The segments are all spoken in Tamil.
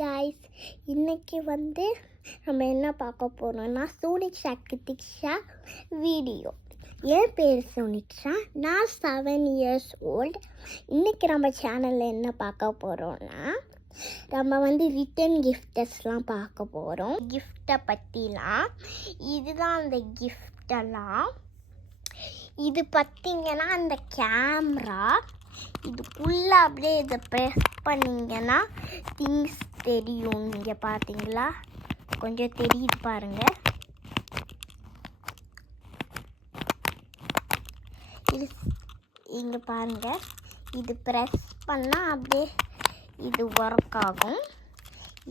கைஸ், இன்னைக்கு நம்ம என்ன பார்க்க போகிறோம்னா சோனிக்ஷா கித்திக்ஷா வீடியோ. என் பேர் சோனிக்ஷா, நான் 7 years old. இன்றைக்கி நம்ம சேனலில் என்ன பார்க்க போகிறோன்னா நம்ம ரிட்டன் கிஃப்டஸ்லாம் பார்க்க போகிறோம். கிஃப்டை பற்றிலாம் இதுதான் அந்த கிஃப்டெல்லாம். இது பார்த்திங்கன்னா அந்த கேமரா, இதுக்குள்ளே அப்படியே இதை ப்ரெஸ் பண்ணிங்கன்னா திங்ஸ் தெரியும். இங்கே பார்த்தீங்களா, கொஞ்சம் தெரியுது பாருங்கள். இது இங்கே பாருங்கள், இது ப்ரெஸ் பண்ணால் அப்படியே இது ஒர்க் ஆகும்.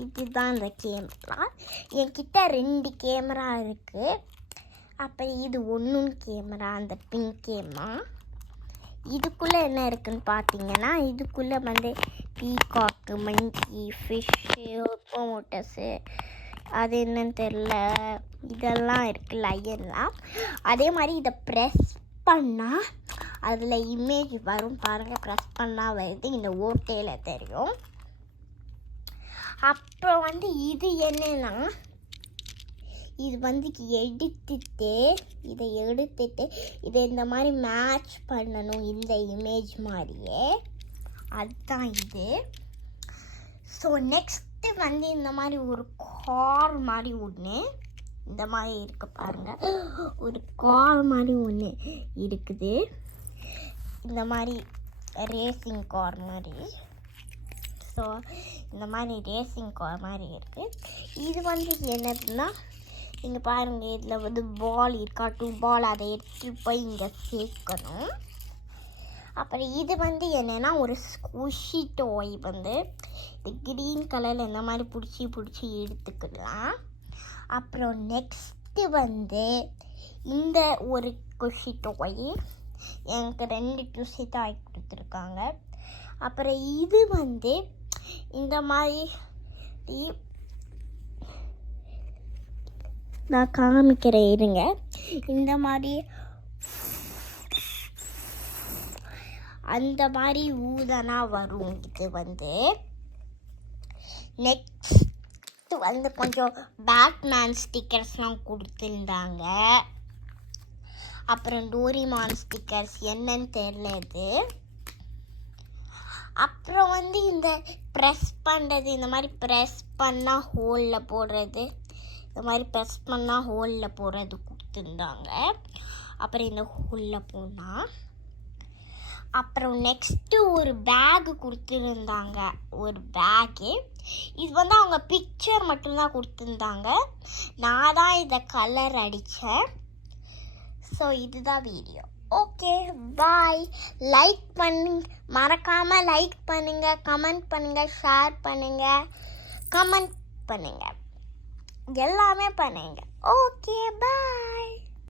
இதுதான் இந்த கேமரா. என்கிட்ட 2 கேமரா இருக்குது. அப்புறம் இது ஒன்றும் கேமரா, அந்த பிங்க் கேமரா. இதுக்குள்ளே என்ன இருக்குதுன்னு பார்த்தீங்கன்னா, இதுக்குள்ளே பீகாக்கு, மங்கி, ஃபிஷ்ஷு, ஹிப்போமோட்டஸு, அது என்னன்னு தெரில, இதெல்லாம் இருக்குது, லயன்லாம். அதே மாதிரி இதை ப்ரெஸ் பண்ணால் அதில் இமேஜ் வரும் பாருங்கள். ப்ரெஸ் பண்ணால் வருது, இந்த ஓட்டையில் தெரியும். அப்புறம் இது என்னென்னா, இது எடுத்துட்டு இதை இந்த மாதிரி மேட்ச் பண்ணணும் இந்த இமேஜ் மாதிரியே. அதுதான் இது. ஸோ நெக்ஸ்ட்டு இந்த மாதிரி ஒரு கார் மாதிரி ஒன்று இந்த மாதிரி இருக்குது பாருங்கள். ஒரு கார் மாதிரி ஒன்று இருக்குது, இந்த மாதிரி ரேசிங் கார் மாதிரி. ஸோ இந்த மாதிரி ரேசிங் கார் மாதிரி இருக்குது. இது என்னதுன்னா, இங்கே பாருங்கள், இதில் பால் இருக்கா, 2 பால், அதை எடுத்து போய் இங்கே சேர்க்கணும். அப்புறம் இது என்னென்னா ஒரு ஸ்குஷி டாய். இது க்ரீன் கலரில் இந்த மாதிரி பிடிச்சி எடுத்துக்கலாம். அப்புறம் நெக்ஸ்ட்டு இந்த ஒரு குஷி டாய், எனக்கு 2 குஷி டாய் கொடுத்துருக்காங்க. அப்புறம் இது இந்த மாதிரி நான் காமிக்கிறேன் இருங்க. இந்த மாதிரி அந்த மாதிரி ஊதனா வரும். இது நெக்ஸ்ட் கொஞ்சம் பேட்மேன் ஸ்டிக்கர்ஸ்லாம் கொடுத்துருந்தாங்க. அப்புறம் டோரிமான் ஸ்டிக்கர்ஸ் என்னன்னு தெரியல இது. அப்புறம் இந்த ப்ரெஸ் பண்ணுறது, இந்த மாதிரி ப்ரெஸ் பண்ணால் ஹோலில் போடுறது, இந்த மாதிரி ப்ரெஸ் பண்ணால் ஹோலில் போடுறது கொடுத்துருந்தாங்க. அப்புறம் இந்த ஹோலில் போனால், அப்புறம் நெக்ஸ்ட்டு ஒரு பேகு கொடுத்துருந்தாங்க. ஒரு பேகு இது அவங்க பிக்சர் மட்டும்தான் கொடுத்துருந்தாங்க. நான் தான் இதை கலர் அடித்தேன். ஸோ இதுதான் வீடியோ. ஓகே, பாய். லைக் மறக்காமல் லைக் பண்ணுங்கள், கமெண்ட் பண்ணுங்கள், ஷேர் பண்ணுங்கள், கமெண்ட் பண்ணுங்கள், எல்லாமே பண்ணுங்க. ஓகே, பாய்.